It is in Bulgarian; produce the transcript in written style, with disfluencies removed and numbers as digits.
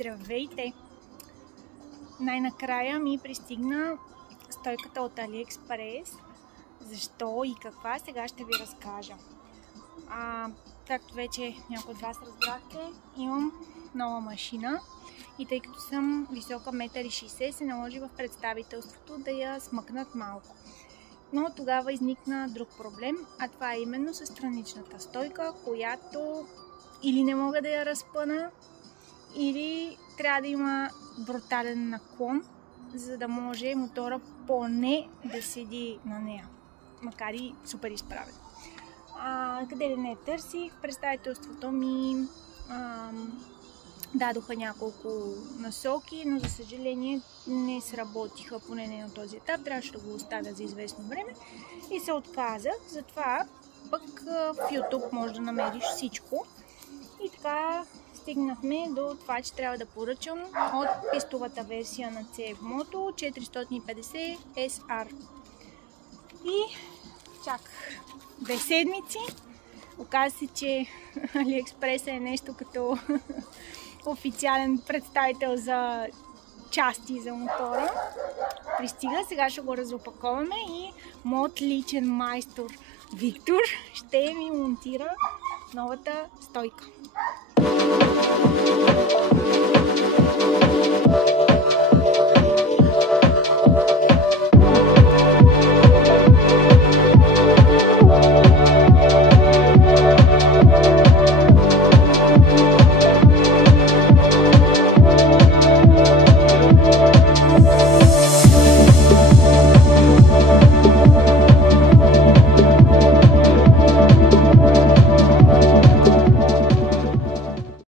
Здравейте! Най-накрая ми пристигна стойката от AliExpress. Защо и каква, сега ще ви разкажа. Както вече някои от вас разбрахте, имам нова машина и тъй като съм висока 1,60 м, се наложи в представителството да я смъкнат малко. Но тогава изникна друг проблем, а това е именно със страничната стойка, която или не мога да я разпъна, или трябва да има брутален наклон, за да може мотора поне да седи на нея, макар и супер изправен. Къде ли не търсих, представителството ми дадоха няколко насоки, но за съжаление не сработиха, поне не на този етап. Трябваше да го оставя за известно време и се отказах. Затова пък в YouTube може да намериш всичко. И така стигнахме до това, че трябва да поръчам от пистовата версия на CF Moto 450 SR. И чак 2 седмици. Оказа се, че AliExpress е нещо като официален представител за части за мотора. Пристига, сега ще го разопаковаме и моят личен майстор Виктор ще ми монтира новата стойка.